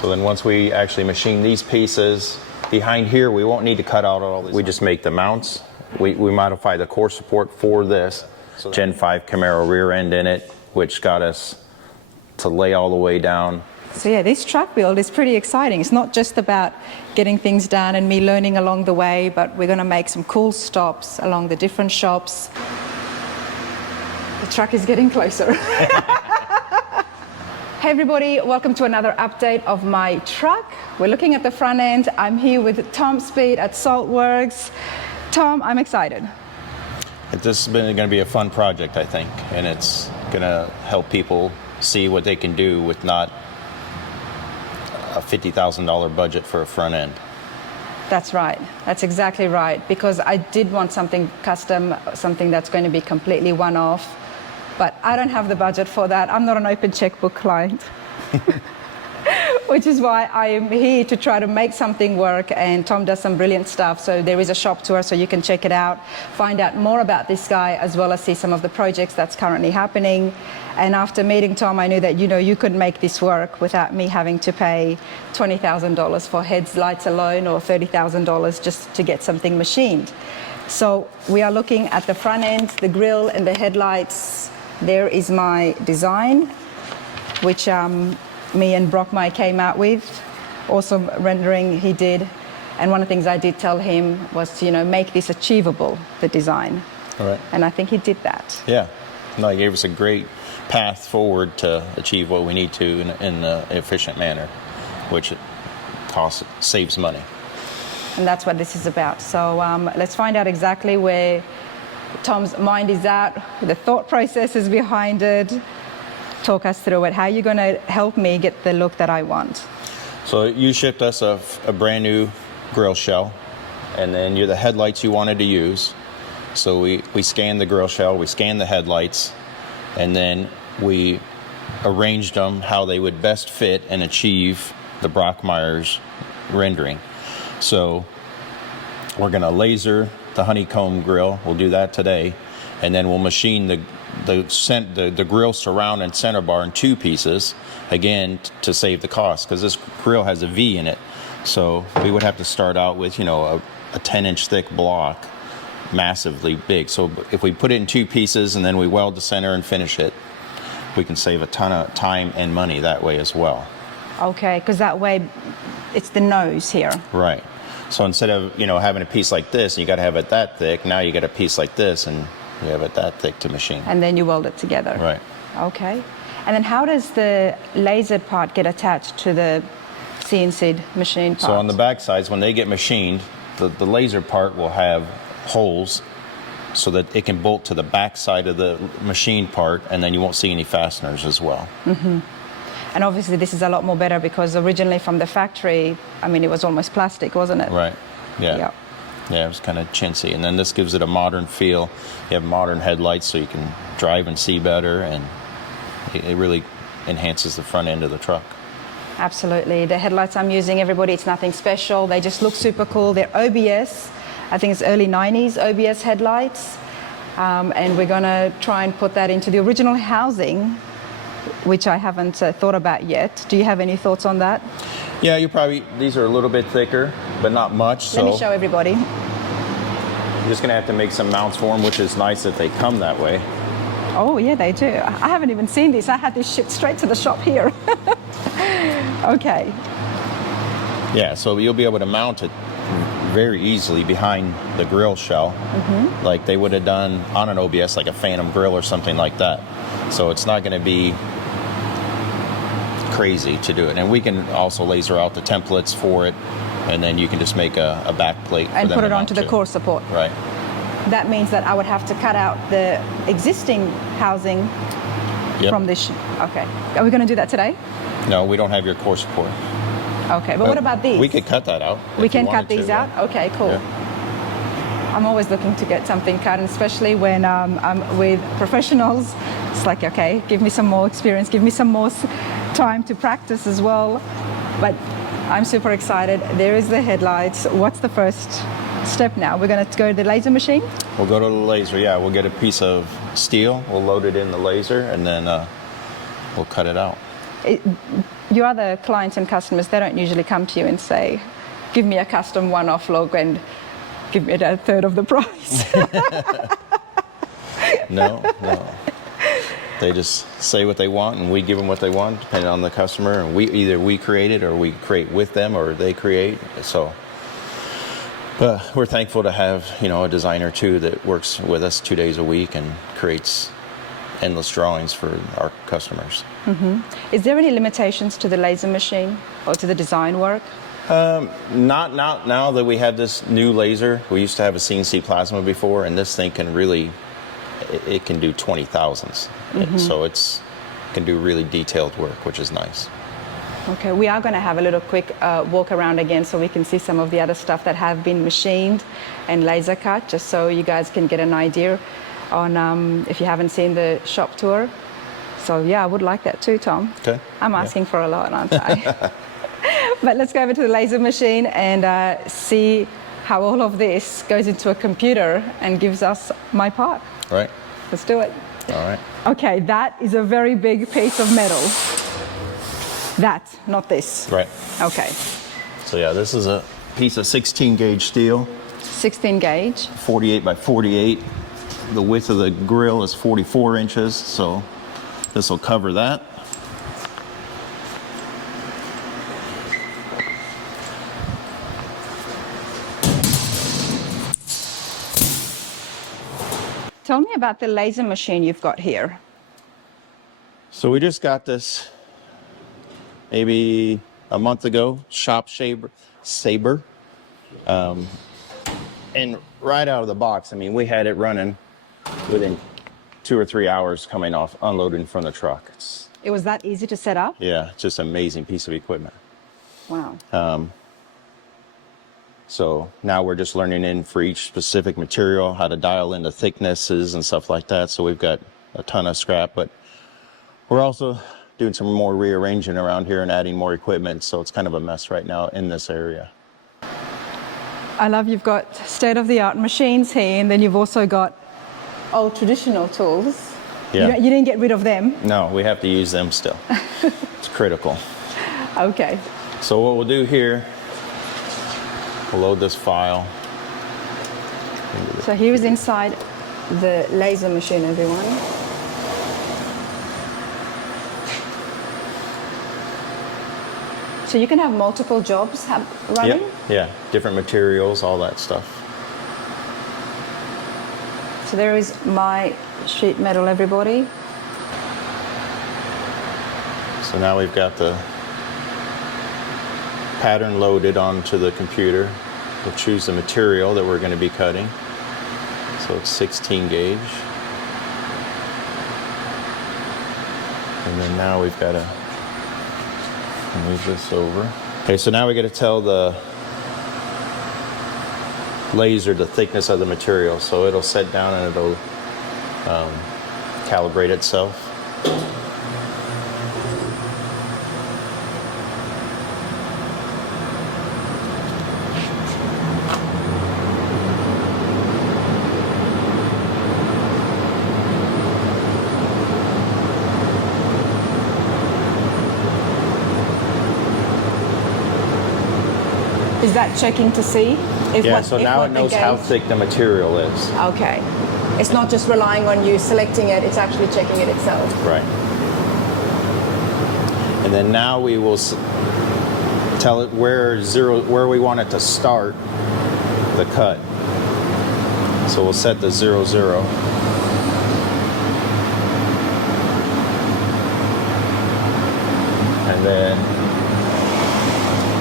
So then once we actually machine these pieces, behind here we won't need to cut out all this. We just make the mounts. We modify the core support for this. So Gen 5 Camaro rear end in it, which got us to lay all the way down. So yeah, this truck build is pretty exciting. It's not just about getting things done and me learning along the way, but we're going to make some cool stops along the different shops. The truck is getting closer. Hey everybody, welcome to another update of my truck. We're looking at the front end. I'm here with Tom Speed at Saltworks. Tom, I'm excited. This is going to be a fun project, I think, and it's going to help people see what they can do with not a $50,000 budget for a front end. That's right. That's exactly right. Because I did want something custom, something that's going to be completely one-off. But I don't have the budget for that. I'm not an open checkbook client. Which is why I am here to try to make something work, and Tom does some brilliant stuff. So there is a shop tour, so you can check it out, find out more about this guy, as well as see some of the projects that's currently happening. And after meeting Tom, I knew that you could make this work without me having to pay $20,000 for headlights alone, or $30,000 just to get something machined. So we are looking at the front end, the grille and the headlights. There is my design, which me and Brockmire came out with. Also rendering he did. And one of the things I did tell him was to, make this achievable, the design. All right. And I think he did that. Yeah. No, he gave us a great path forward to achieve what we need to in an efficient manner, which saves money. And that's what this is about. So let's find out exactly where Tom's mind is at, the thought processes behind it. Talk us through it. How are you going to help me get the look that I want? So you shipped us a brand new grill shell, and then you're the headlights you wanted to use. So we scanned the grill shell, we scanned the headlights, and then we arranged them how they would best fit and achieve the Brockmire's rendering. So we're going to laser the honeycomb grill. We'll do that today, and then we'll machine the grill surround and center bar in two pieces, again to save the cost, because this grill has a V in it. So we would have to start out with a 10-inch thick block, massively big. So if we put it in two pieces and then we weld the center and finish it, we can save a ton of time and money that way as well. Okay, because that way it's the nose here. Right. So instead of having a piece like this, you got to have it that thick. Now you get a piece like this, and you have it that thick to machine. And then you weld it together. Right. Okay. And then how does the laser part get attached to the CNC machine part? So on the back sides, when they get machined, the laser part will have holes so that it can bolt to the back side of the machine part, and then you won't see any fasteners as well. Mm-hmm. And obviously this is a lot more better, because originally from the factory, it was almost plastic, wasn't it? Right. Yeah. Yep. Yeah, it was kind of chintzy. And then this gives it a modern feel. You have modern headlights so you can drive and see better, and it really enhances the front end of the truck. Absolutely. The headlights I'm using, everybody, it's nothing special. They just look super cool. They're OBS. I think it's early 90s OBS headlights. And we're going to try and put that into the original housing, which I haven't thought about yet. Do you have any thoughts on that? Yeah, these are a little bit thicker, but not much. Let me show everybody. You're just going to have to make some mounts for them, which is nice that they come that way. Oh, yeah, they do. I haven't even seen this. I had this shipped straight to the shop here. Okay. Yeah, so you'll be able to mount it very easily behind the grill shell, like they would have done on an OBS, like a Phantom grill or something like that. So it's not going to be crazy to do it. And we can also laser out the templates for it, and then you can just make a back plate for and them put it to onto mount the core support. Right. That means that I would have to cut out the existing housing from this. Okay. Are we going to do that today? No, we don't have your core support. Okay, but what about these? We could cut that out. We can cut these out? Okay, cool. Yeah. I'm always looking to get something cut, and especially when I'm with professionals. It's like, okay, give me some more experience, give me some more time to practice as well. But I'm super excited. There is the headlights. What's the first step now? We're going to go to the laser machine? We'll go to the laser, yeah. We'll get a piece of steel, we'll load it in the laser, and then we'll cut it out. your other clients and customers, they don't usually come to you and say, give me a custom one-off look and give me a third of the price. No. They just say what they want, and we give them what they want, depending on the customer. And we create it, or we create with them, or they create. So, but we're thankful to have a designer too that works with us 2 days a week and creates endless drawings for our customers. Is there any limitations to the laser machine or to the design work? Not now that we have this new laser. We used to have a CNC plasma before, and this thing can really, it can do 20,000s. So it can do really detailed work, which is nice. Okay, we are going to have a little quick walk around again so we can see some of the other stuff that have been machined and laser cut, just so you guys can get an idea on if you haven't seen the shop tour. So yeah, I would like that too, Tom. Okay. I'm asking for a lot, aren't I? But let's go over to the laser machine and see how all of this goes into a computer and gives us my part. Right. Let's do it. All right. Okay, that is a very big piece of metal. That, not this. Right. Okay. So yeah, this is a piece of 16 gauge steel, 16 gauge. 48 by 48. The width of the grill is 44 inches, so this will cover that. Tell me about the laser machine you've got here. So we just got this maybe a month ago, Shop Sabre. And right out of the box, I mean, we had it running within 2 or 3 hours coming off, unloading from the truck. It was that easy to set up? Yeah, just an amazing piece of equipment. Wow. So now we're just learning in for each specific material, how to dial in the thicknesses and stuff like that. So we've got a ton of scrap, but we're also doing some more rearranging around here and adding more equipment. So it's kind of a mess right now in this area. I love you've got state-of-the-art machines here, and then you've also got old traditional tools. Yeah. You didn't get rid of them? No, we have to use them still. It's critical. Okay. So what we'll do here, we'll load this file. So here's inside the laser machine, everyone. So you can have multiple jobs running? Yep. Yeah, different materials, all that stuff. So there is my sheet metal, everybody. So now we've got the pattern loaded onto the computer. We'll choose the material that we're going to be cutting. So it's 16 gauge. And then now we've got to move this over. Okay, so now we got to tell the laser the thickness of the material. So it'll set down and it'll calibrate itself. Is that checking to see? So now it knows how thick the material is. Okay. It's not just relying on you selecting it, it's actually checking it itself. Right. And then now we will tell it where we want it to start the cut. So we'll set the 0, 0. And then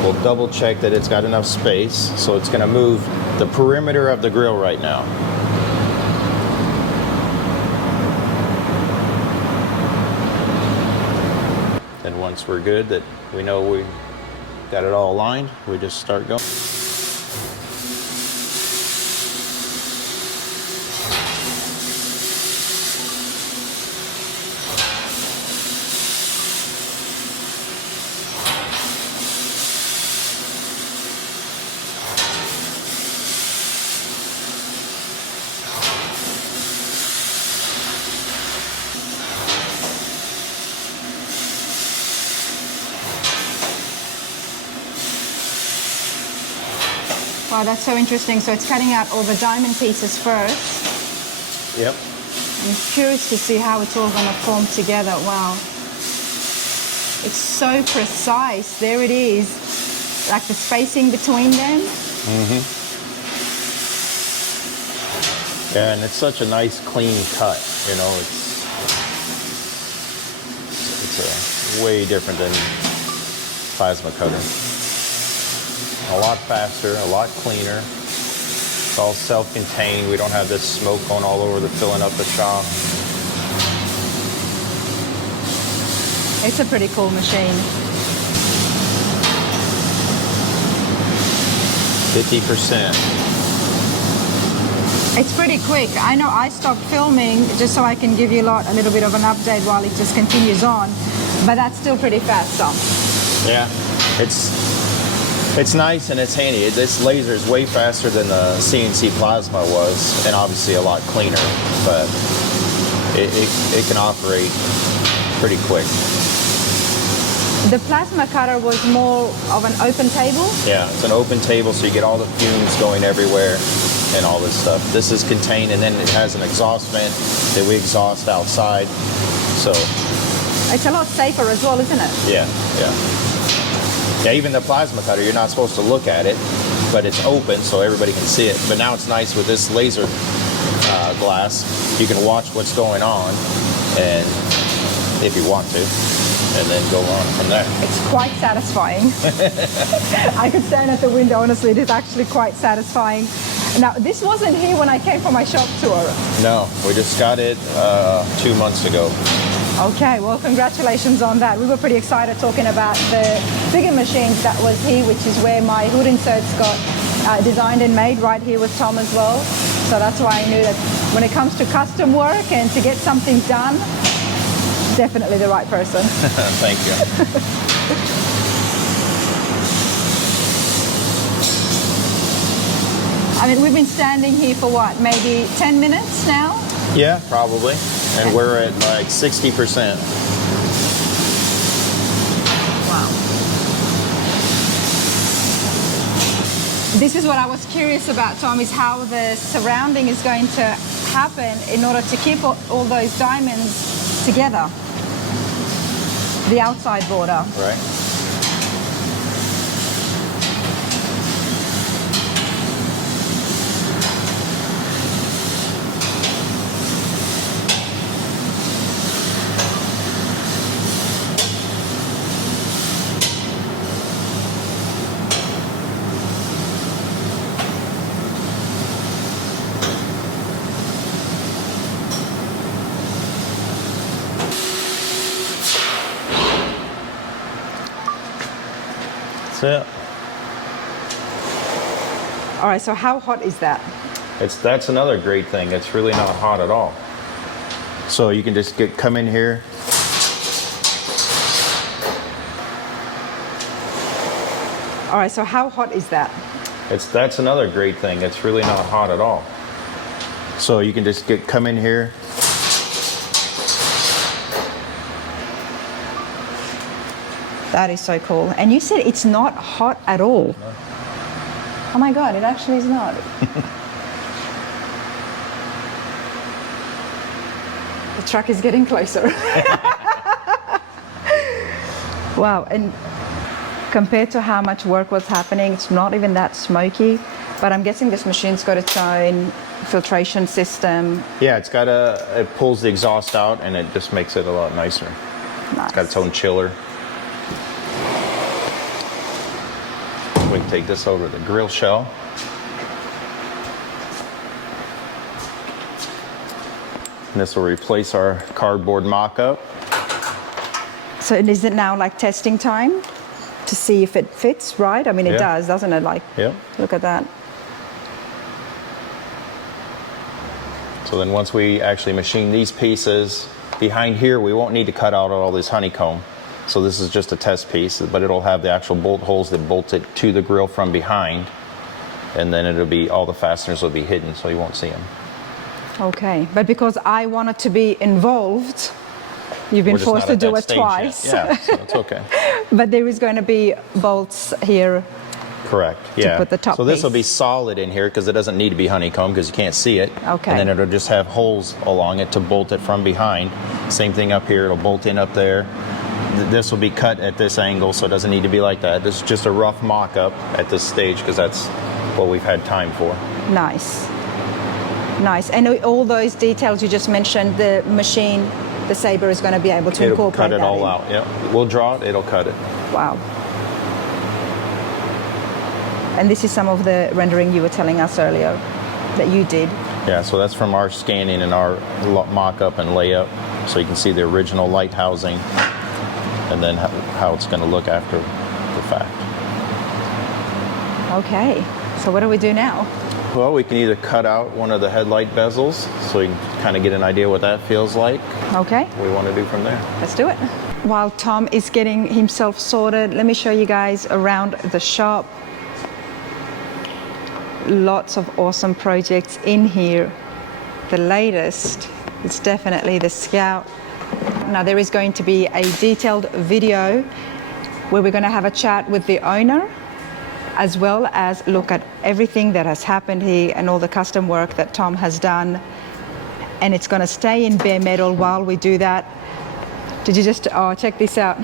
we'll double check that it's got enough space. So it's going to move the perimeter of the grill right now. Then once we're good, that we know we got it all aligned, we just start going. Wow, that's so interesting. So it's cutting out all the diamond pieces first. Yep. I'm curious to see how it's all going to form together. Wow. It's so precise. There it is. Like the spacing between them. Mm-hmm. Yeah, and it's such a nice clean cut, you know, it's way different than plasma cutter. A lot faster, a lot cleaner. It's all self-contained. We don't have this smoke going all over filling up the shop. It's a pretty cool machine. 50%. It's pretty quick. I know I stopped filming just so I can give you a little bit of an update while it just continues on, but that's still pretty fast, Tom. Yeah, it's nice and it's handy. This laser is way faster than the CNC plasma was, and obviously a lot cleaner, but it can operate pretty quick. The plasma cutter was more of an open table? Yeah, it's an open table, so you get all the fumes going everywhere and all this stuff. This is contained, and then it has an exhaust vent that we exhaust outside. So it's a lot safer as well, isn't it? Yeah, yeah. Yeah, even the plasma cutter, you're not supposed to look at it, but it's open so everybody can see it. But now it's nice with this laser glass. You can watch what's going on, and if you want to, and then go on from there. It's quite satisfying. I could stand at the window, honestly, it is actually quite satisfying. Now, this wasn't here when I came for my shop tour. No, we just got it 2 months ago. Okay, well, congratulations on that. We were pretty excited talking about the bigger machines that was here, which is where my hood inserts got designed and made, right here with Tom as well. So that's why I knew that when it comes to custom work and to get something done, definitely the right person. Thank you. I mean, we've been standing here for what, maybe 10 minutes now? Yeah, probably. And we're at like 60%. Wow. This is what I was curious about, Tom, is how the surrounding is going to happen in order to keep all those diamonds together. The outside border. Right. That's it. All right, so how hot is that? That's another great thing. It's really not hot at all. So you can just come in here. All right, so how hot is that? That's another great thing. It's really not hot at all. So you can just come in here. That is so cool. And you said it's not hot at all. No. Oh my God, it actually is not. The truck is getting closer. Wow, and compared to how much work was happening, it's not even that smoky, but I'm guessing this machine's got its own filtration system. Yeah, it pulls the exhaust out and it just makes it a lot nicer. Nice. It's got its own chiller. We can take this over to the grill shell. And this will replace our cardboard mock-up. So is it now like testing time to see if it fits right? I mean, it does, doesn't it? Like, yeah. Look at that. So then once we actually machine these pieces, behind here we won't need to cut out all this honeycomb. So this is just a test piece, but it'll have the actual bolt holes that bolt it to the grill from behind. And then it'll be, all the fasteners will be hidden so you won't see them. Okay, but because I wanted to be involved, you've been forced to do it twice. Yeah, so it's okay. But there is going to be bolts here Correct. Yeah. put the top so this will be piece. solid in here because it doesn't need to be honeycomb because you can't see it. Okay. And then it'll just have holes along it to bolt it from behind. Same thing up here. It'll bolt in up there. This will be cut at this angle, so it doesn't need to be like that. This is just a rough mock-up at this stage because that's what we've had time for. Nice. Nice. And all those details you just mentioned, the machine, the Sabre is going to be able to It'll incorporate cut it that all in. out. Yeah. We'll draw it. It'll cut it. Wow. And this is some of the rendering you were telling us earlier that you did. Yeah, so that's from our scanning and our mock-up and layup. So you can see the original light housing and then how it's going to look after the fact. Okay. So what do we do now? Well, we can either cut out one of the headlight bezels so you can kind of get an idea what that feels like. Okay. What we want to do from there. Let's do it. While Tom is getting himself sorted, let me show you guys around the shop. Lots of awesome projects in here. The latest is definitely the Scout. Now there is going to be a detailed video where we're going to have a chat with the owner, as well as look at everything that has happened here and all the custom work that Tom has done. And it's going to stay in bare metal while we do that. Did you just, oh, check this out.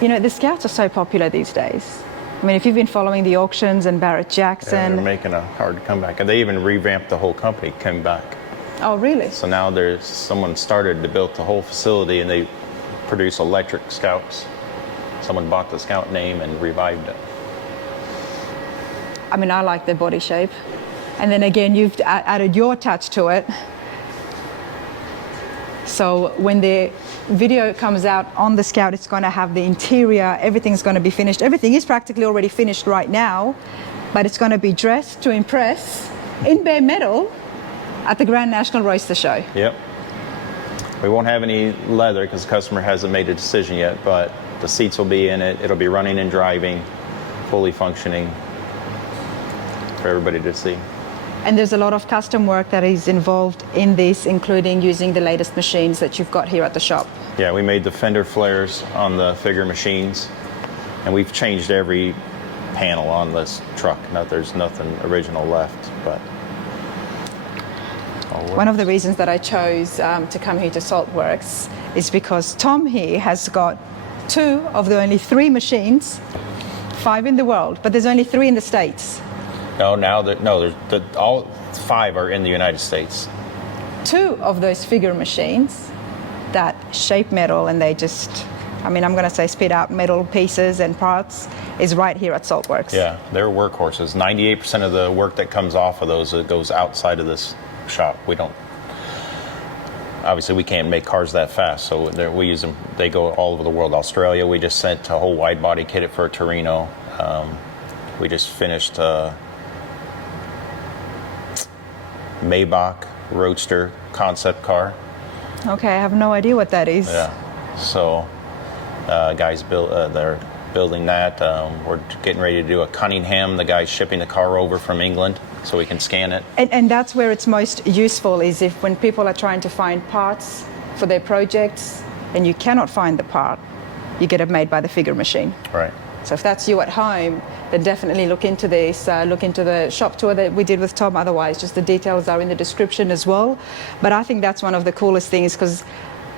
You know, the Scouts are so popular these days. I mean, if you've been following the auctions and Barrett Jackson. They're making a hard comeback. And they even revamped the whole company, came back. Oh, really? So now there's someone started to build the whole facility and they produce electric Scouts. Someone bought the Scout name and revived it. I mean, I like the body shape. And then again, you've added your touch to it. So when the video comes out on the Scout, it's going to have the interior, everything's going to be finished. Everything is practically already finished right now, but it's going to be dressed to impress in bare metal at the Grand National Roadster Show. Yep. We won't have any leather because the customer hasn't made a decision yet, but the seats will be in it. It'll be running and driving, fully functioning for everybody to see. And there's a lot of custom work that is involved in this, including using the latest machines that you've got here at the shop. Yeah, we made the fender flares on the figure machines, and we've changed every panel on this truck. Now there's nothing original left, but one of the reasons that I chose to come here to Saltworks is because Tom here has got 2 of the only 3 machines, 5 in the world, but there's only 3 in the States. There's all 5 are in the United States. 2 of those figure machines that shape metal and they just, I mean, I'm going to say spit out metal pieces and parts is right here at Saltworks. Yeah, they're workhorses. 98% of the work that comes off of those goes outside of this shop. Obviously we can't make cars that fast, so we use them. They go all over the world. Australia, we just sent a whole wide body kit for a Torino. We just finished Maybach Roadster concept car. Okay, I have no idea what that is. Yeah, so guys they're building that. We're getting ready to do a Cunningham. The guy's shipping the car over from England so we can scan it. And that's where it's most useful, is if when people are trying to find parts for their projects and you cannot find the part, you get it made by the figure machine. Right. So if that's you at home, then definitely look into this, look into the shop tour that we did with Tom. Otherwise, just the details are in the description as well. But I think that's one of the coolest things, because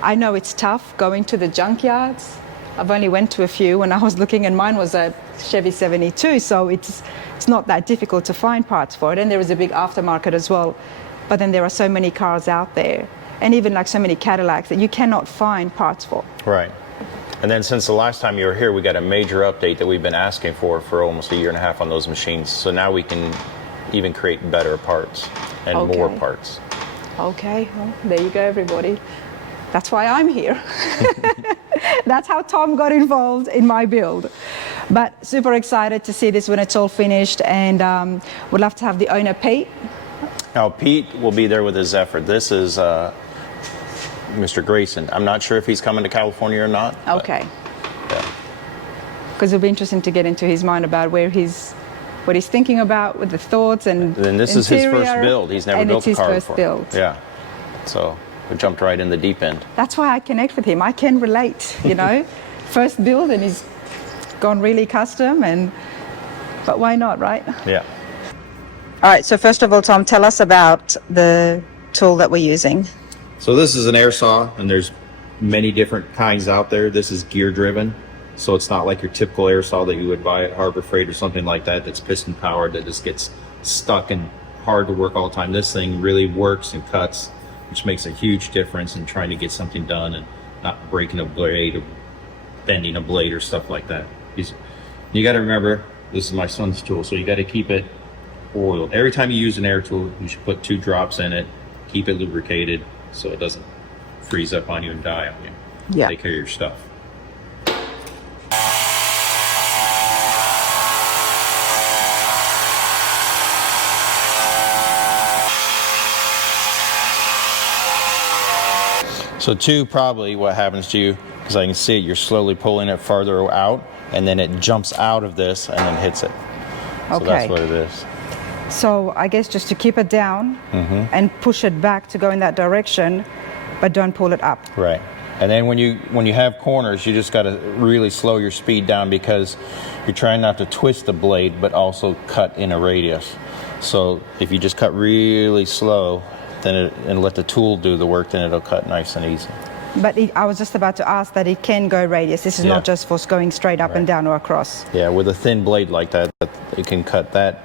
I know it's tough going to the junkyards. I've only went to a few when I was looking, and mine was a Chevy 72, so it's not that difficult to find parts for it. And there is a big aftermarket as well. But then there are so many cars out there, and even like so many Cadillacs that you cannot find parts for. Right. And then since the last time you were here, we got a major update that we've been asking for almost a year and a half on those machines. So now we can even create better parts and more parts. Okay, well, there you go, everybody. That's why I'm here. That's how Tom got involved in my build. But super excited to see this when it's all finished, and would love to have the owner, Pete. Now, Pete will be there with his Zephyr. This is Mr. Grayson. I'm not sure if he's coming to California or not. Okay. Yeah. Because it'll be interesting to get into his mind about what he's thinking about with the thoughts and this is his first build. He's never built a car before. And it's his first build. Yeah. So we jumped right in the deep end. That's why I connect with him. I can relate, you know. First build, and he's gone really custom, but why not, right? Yeah. All right, so first of all, Tom, tell us about the tool that we're using. So this is an air saw, and there's many different kinds out there. This is gear driven, so it's not like your typical air saw that you would buy at Harbor Freight or something like that that's piston powered, that just gets stuck and hard to work all the time. This thing really works and cuts, which makes a huge difference in trying to get something done and not breaking a blade or bending a blade or stuff like that. You got to remember, this is my son's tool, so you got to keep it oiled. Every time you use an air tool, you should put 2 drops in it, keep it lubricated so it doesn't freeze up on you and die on you. Yeah. Take care of your stuff. So 2, probably what happens to you, because I can see it, you're slowly pulling it farther out, and then it jumps out of this and then hits it. So Okay. that's what it is. So I guess just to keep it down and push it back to go in that direction, but don't pull it up. Right. And then when you have corners, you just got to really slow your speed down, because you're trying not to twist the blade, but also cut in a radius. So if you just cut really slow, then and let the tool do the work, then it'll cut nice and easy. But I was just about to ask that it can go radius. This is Yeah. not just for going straight up and down or across. Yeah, with a thin blade like that, it can cut that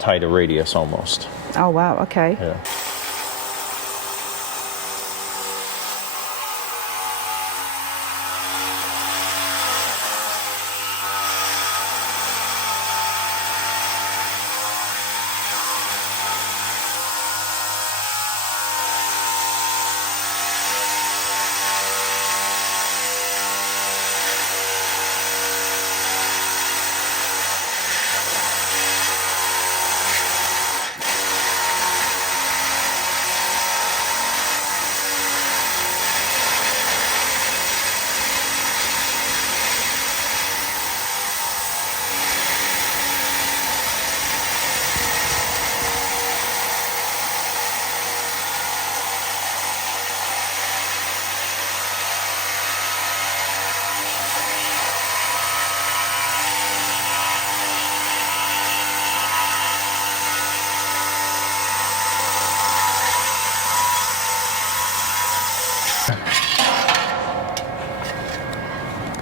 tight a radius almost. Oh, wow, okay. Yeah.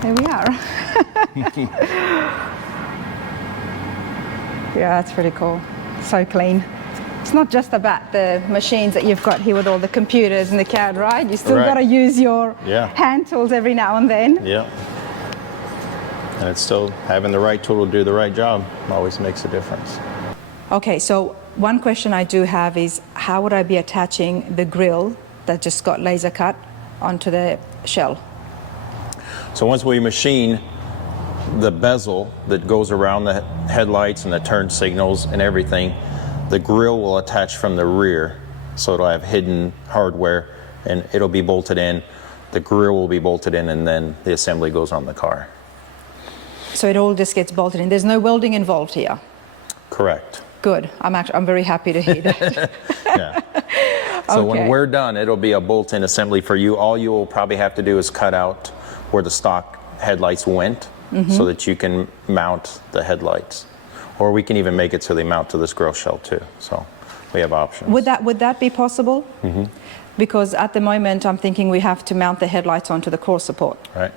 There we are. Yeah, that's pretty cool. So clean. It's not just about the machines that you've got here with all the computers and the CAD, right? You still Right. got to use your Yeah. hand tools every now and then. Yeah. And it's still having the right tool to do the right job always makes a difference. Okay, so one question I do have is, how would I be attaching the grill that just got laser cut onto the shell? So once we machine the bezel that goes around the headlights and the turn signals and everything, the grill will attach from the rear. So it'll have hidden hardware and it'll be bolted in. The grill will be bolted in, and then the assembly goes on the car. So it all just gets bolted in. There's no welding involved here. Correct. Good. I'm very happy to hear that. Yeah. So Okay. when we're done, it'll be a bolt-in assembly for you. All you will probably have to do is cut out where the stock headlights went, so that you can mount the headlights. Or we can even make it so they mount to this grill shell too. So we have options. Would that be possible? Because at the moment I'm thinking we have to mount the headlights onto the core support. Right.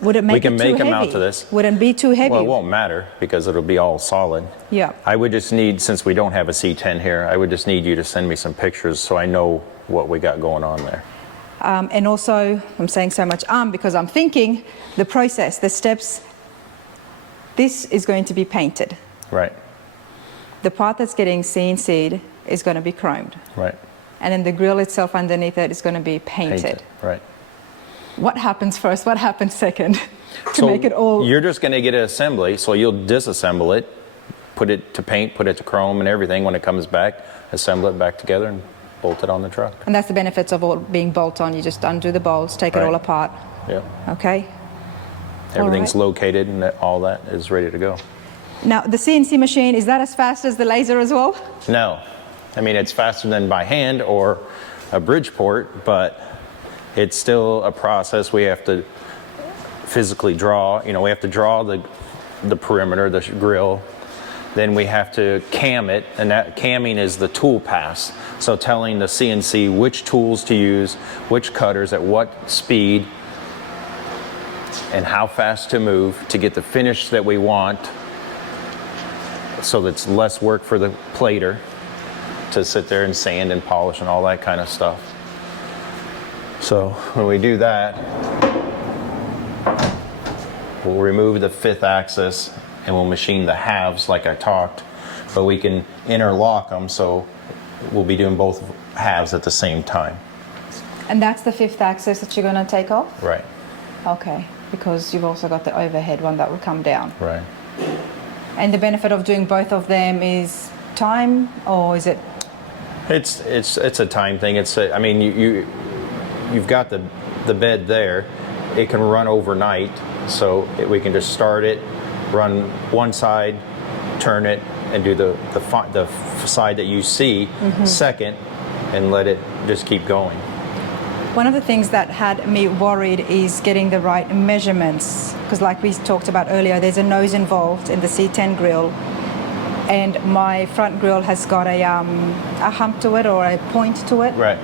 Would it make We can it too make a heavy? mount to this. Would it be too heavy? Well, it won't matter because it'll be all solid. Yeah. I would just need, since we don't have a C10 here, I would just need you to send me some pictures so I know what we got going on there. And also, I'm saying so much because I'm thinking the process, the steps, this is going to be painted. Right. The part that's getting CNC'd is going to be chromed. Right. And then the grill itself underneath it is going to be painted. Right. What happens first? What happens second to So make it all? You're just going to get an assembly, so you'll disassemble it, put it to paint, put it to chrome and everything. When it comes back, assemble it back together and bolt it on the truck. And that's the benefits of all being bolt-on. You just undo the bolts, take it Right. all apart. Yeah. Okay. Everything's right. located and all that is ready to go. Now, the CNC machine, is that as fast as the laser as well? No. I mean, it's faster than by hand or a Bridgeport, but it's still a process. We have to physically draw. You know, we have to draw the perimeter, the grill. Then we have to cam it, and that camming is the tool pass. So telling the CNC which tools to use, which cutters, at what speed, and how fast to move to get the finish that we want, so that's less work for the plater to sit there and sand and polish and all that kind of stuff. So when we do that, we'll remove the 5th axis and we'll machine the halves like I talked, but we can interlock them, so we'll be doing both halves at the same time. And that's the 5th axis that you're going to take off? Right. Okay, because you've also got the overhead one that will come down. Right. And the benefit of doing both of them is time, or is it? It's a time thing. I mean, you've got the bed there. It can run overnight, so we can just start it, run one side, turn it, and do the side that you see second, and let it just keep going. One of the things that had me worried is getting the right measurements, because like we talked about earlier, there's a nose involved in the C10 grill, and my front grill has got a hump to it or a point to it. Right.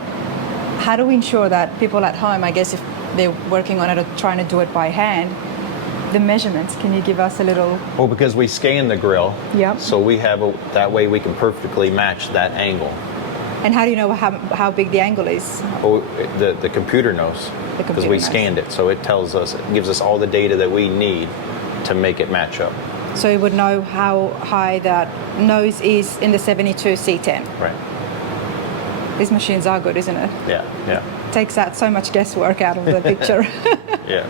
How do we ensure that people at home, I guess if they're working on it or trying to do it by hand, the measurements, can you give us a little? Well, because we scan the grill, Yep. so we have that way we can perfectly match that angle. And how do you know how big the angle is? Oh, the computer knows, The because computer we knows. scanned it, so it gives us all the data that we need to make it match up. So you would know how high that nose is in the 72 C10. Right. These machines are good, isn't it? Yeah. Yeah. Takes out so much guesswork out of the picture. Yes.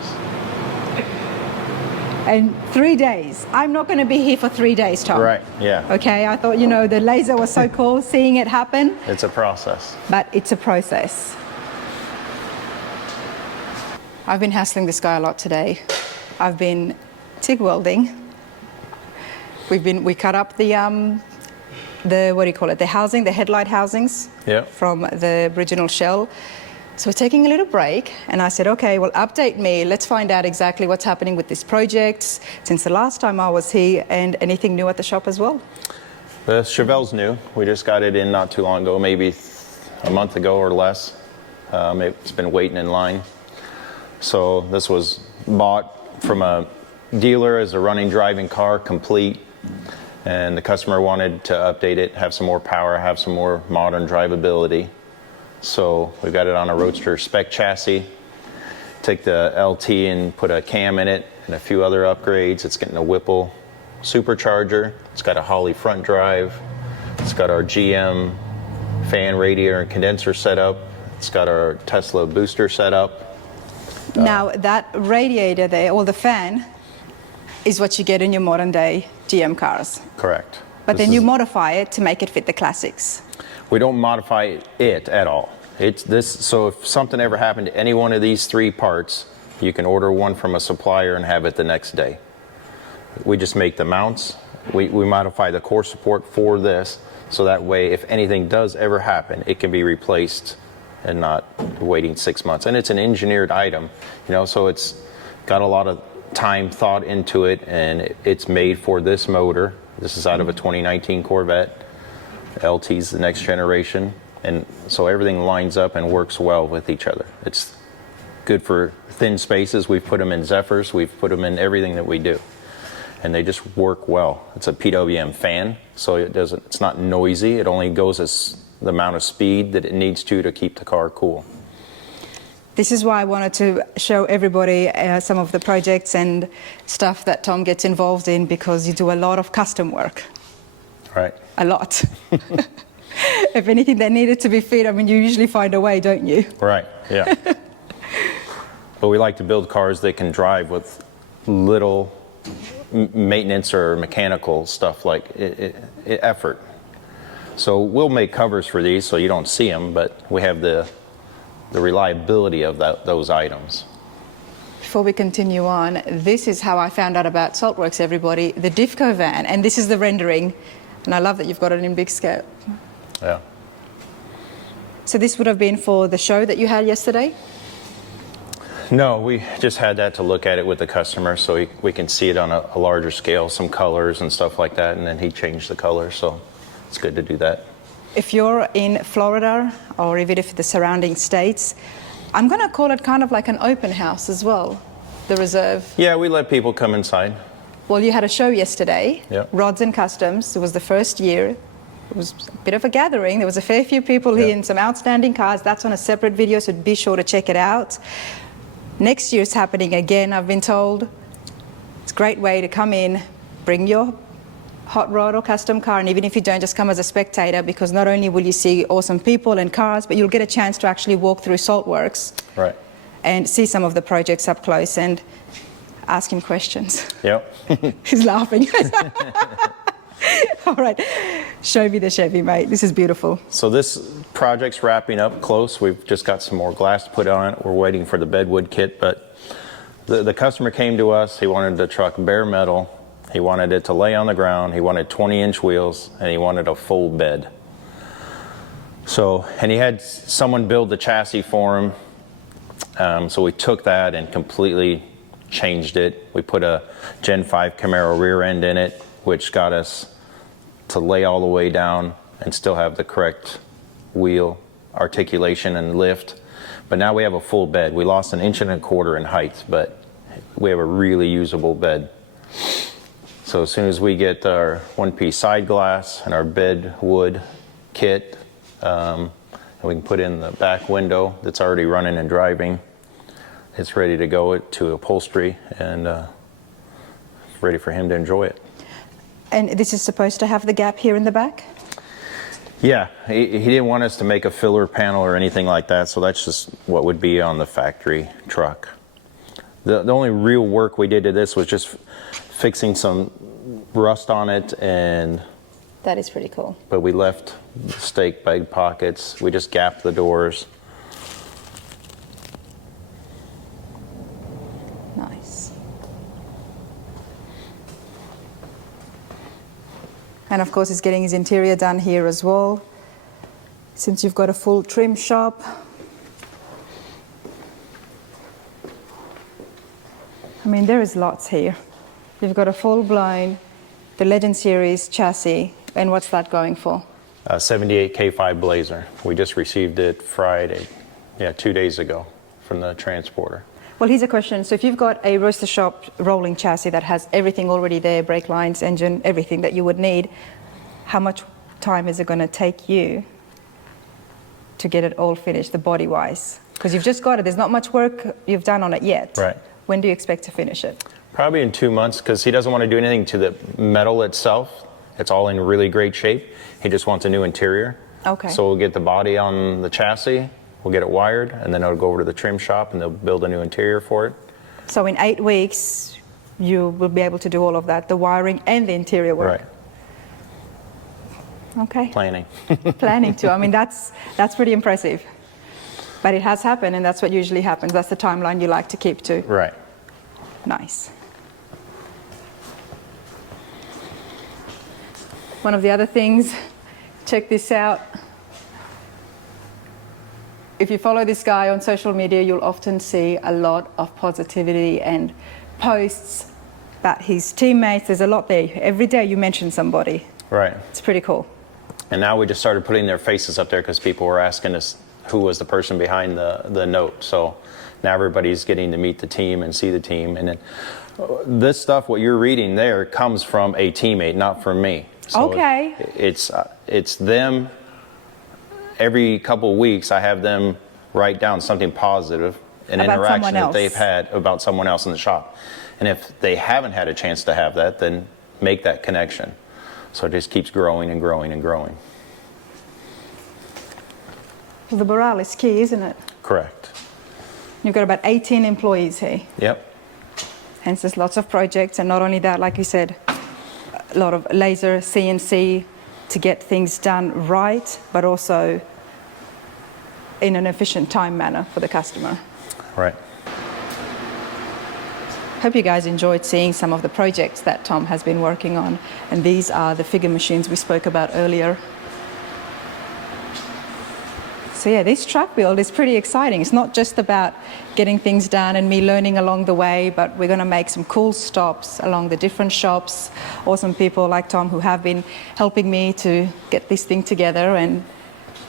And 3 days. I'm not going to be here for 3 days, Tom. Right. Yeah. Okay, I thought, the laser was so cool, seeing it happen, It's a process. but it's a process. I've been hassling this guy a lot today. I've been TIG welding. We cut up the what do you call it? The housing, the headlight housings Yep. from the original shell. So we're taking a little break, and I said, okay, well, update me. Let's find out exactly what's happening with this project since the last time I was here, and anything new at the shop as well. The Chevelle's new. We just got it in not too long ago, maybe a month ago or less. It's been waiting in line. So this was bought from a dealer as a running driving car, complete. And the customer wanted to update it, have some more power, have some more modern drivability. So we got it on a Roadster spec chassis. Take the LT and put a cam in it and a few other upgrades. It's getting a Whipple supercharger. It's got a Holley front drive. It's got our GM fan radiator and condenser setup. It's got our Tesla booster setup. Now, that radiator there, or the fan, is what you get in your modern day GM cars. Correct. But then you modify it to make it fit the classics. We don't modify it at all. So if something ever happened to any one of these 3 parts, you can order one from a supplier and have it the next day. We just make the mounts. We modify the core support for this, so that way if anything does ever happen, it can be replaced and not waiting 6 months. And it's an engineered item, so it's got a lot of time thought into it, and it's made for this motor. This is out of a 2019 Corvette. LT's the next generation, and so everything lines up and works well with each other. It's good for thin spaces. We've put them in Zephyrs, we've put them in everything that we do, and they just work well. It's a PWM fan, so it's not noisy. It only goes the amount of speed that it needs to keep the car cool. This is why I wanted to show everybody some of the projects and stuff that Tom gets involved in, because you do a lot of custom work. Right. A lot. If anything that needed to be fit, you usually find a way, don't you? Right, yeah. But we like to build cars that can drive with little maintenance or mechanical stuff like effort. So we'll make covers for these so you don't see them, but we have the reliability of those items. Before we continue on, this is how I found out about Saltworks, everybody, the Diffco van, and this is the rendering, and I love that you've got it in big scale. Yeah. So this would have been for the show that you had yesterday? No, we just had that to look at it with the customer so we can see it on a larger scale, some colors and stuff like that, and then he changed the color, so it's good to do that. If you're in Florida or even if the surrounding states, I'm going to call it kind of like an open house as well, the reserve. Yeah, we let people come inside. Well, you had a show yesterday, Yep. Rods and Customs. It was the first year. It was a bit of a gathering. There was a fair few people here Yep. and some outstanding cars. That's on a separate video, so be sure to check it out. Next year's happening again, I've been told. It's a great way to come in, bring your hot rod or custom car, and even if you don't, just come as a spectator, because not only will you see awesome people and cars, but you'll get a chance to actually walk through Saltworks Right. and see some of the projects up close and ask him questions. Yep. He's laughing. All right, show me the Chevy, mate. This is beautiful. So this project's wrapping up close. We've just got some more glass to put on it. We're waiting for the bedwood kit, but the customer came to us. He wanted the truck bare metal. He wanted it to lay on the ground. He wanted 20-inch wheels, and he wanted a full bed. So, and he had someone build the chassis for him. So we took that and completely changed it. We put a Gen 5 Camaro rear end in it, which got us to lay all the way down and still have the correct wheel articulation and lift. But now we have a full bed. We lost 1.25 inches in height, but we have a really usable bed. So as soon as we get our one-piece side glass and our bed wood kit, and we can put in the back window that's already running and driving, it's ready to go to upholstery and ready for him to enjoy it. And this is supposed to have the gap here in the back? Yeah, he didn't want us to make a filler panel or anything like that, so that's just what would be on the factory truck. The only real work we did to this was just fixing some rust on it, and That is pretty cool. but we left the stake bag pockets. We just gapped the doors. Nice. And of course, he's getting his interior done here as well. Since you've got a full trim shop. I mean, there is lots here. You've got a full-blown, the Legend Series chassis, and what's that going for? 78 K5 Blazer. We just received it Friday, 2 days ago from the transporter. Well, here's a question. So if you've got a roaster shop rolling chassis that has everything already there, brake lines, engine, everything that you would need, how much time is it going to take you to get it all finished, the body-wise? Because you've just got it. There's not much work you've done on it yet. Right. When do you expect to finish it? Probably in 2 months, because he doesn't want to do anything to the metal itself. It's all in really great shape. He just wants a new interior. Okay. So we'll get the body on the chassis, we'll get it wired, and then it'll go over to the trim shop and they'll build a new interior for it. So in 8 weeks, you will be able to do all of that, the wiring and the interior work. Right. Okay. Planning. Planning to. I mean, that's pretty impressive. But it has happened, and that's what usually happens. That's the timeline you like to keep to. Right. Nice. One of the other things, check this out. If you follow this guy on social media, you'll often see a lot of positivity and posts about his teammates. There's a lot there. Every day you mention somebody. Right. It's pretty cool. And now we just started putting their faces up there because people were asking us who was the person behind the note. So now everybody's getting to meet the team and see the team. And then this stuff, what you're reading there, comes from a teammate, not from me. So Okay. It's them. Every couple of weeks, I have them write down something positive, an About interaction someone that else. they've had about someone else in the shop. And if they haven't had a chance to have that, then make that connection. So it just keeps growing and growing and growing. Well, the morale is key, isn't it? Correct. You've got about 18 employees here. Yep. Hence, there's lots of projects, and not only that, like you said, a lot of laser, CNC to get things done right, but also in an efficient time manner for the customer. Right. Hope you guys enjoyed seeing some of the projects that Tom has been working on, and these are the figure machines we spoke about earlier. So yeah, this truck build is pretty exciting. It's not just about getting things done and me learning along the way, but we're going to make some cool stops along the different shops. Awesome people like Tom who have been helping me to get this thing together and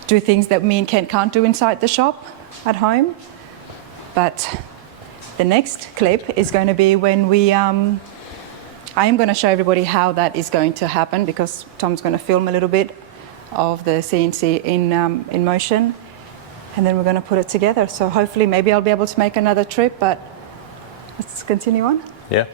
do things that me and Kent can't do inside the shop at home. But the next clip is going to be when we, I am going to show everybody how that is going to happen, because Tom's going to film a little bit of the CNC in motion, and then we're going to put it together. So hopefully maybe I'll be able to make another trip, but let's continue on. Yeah.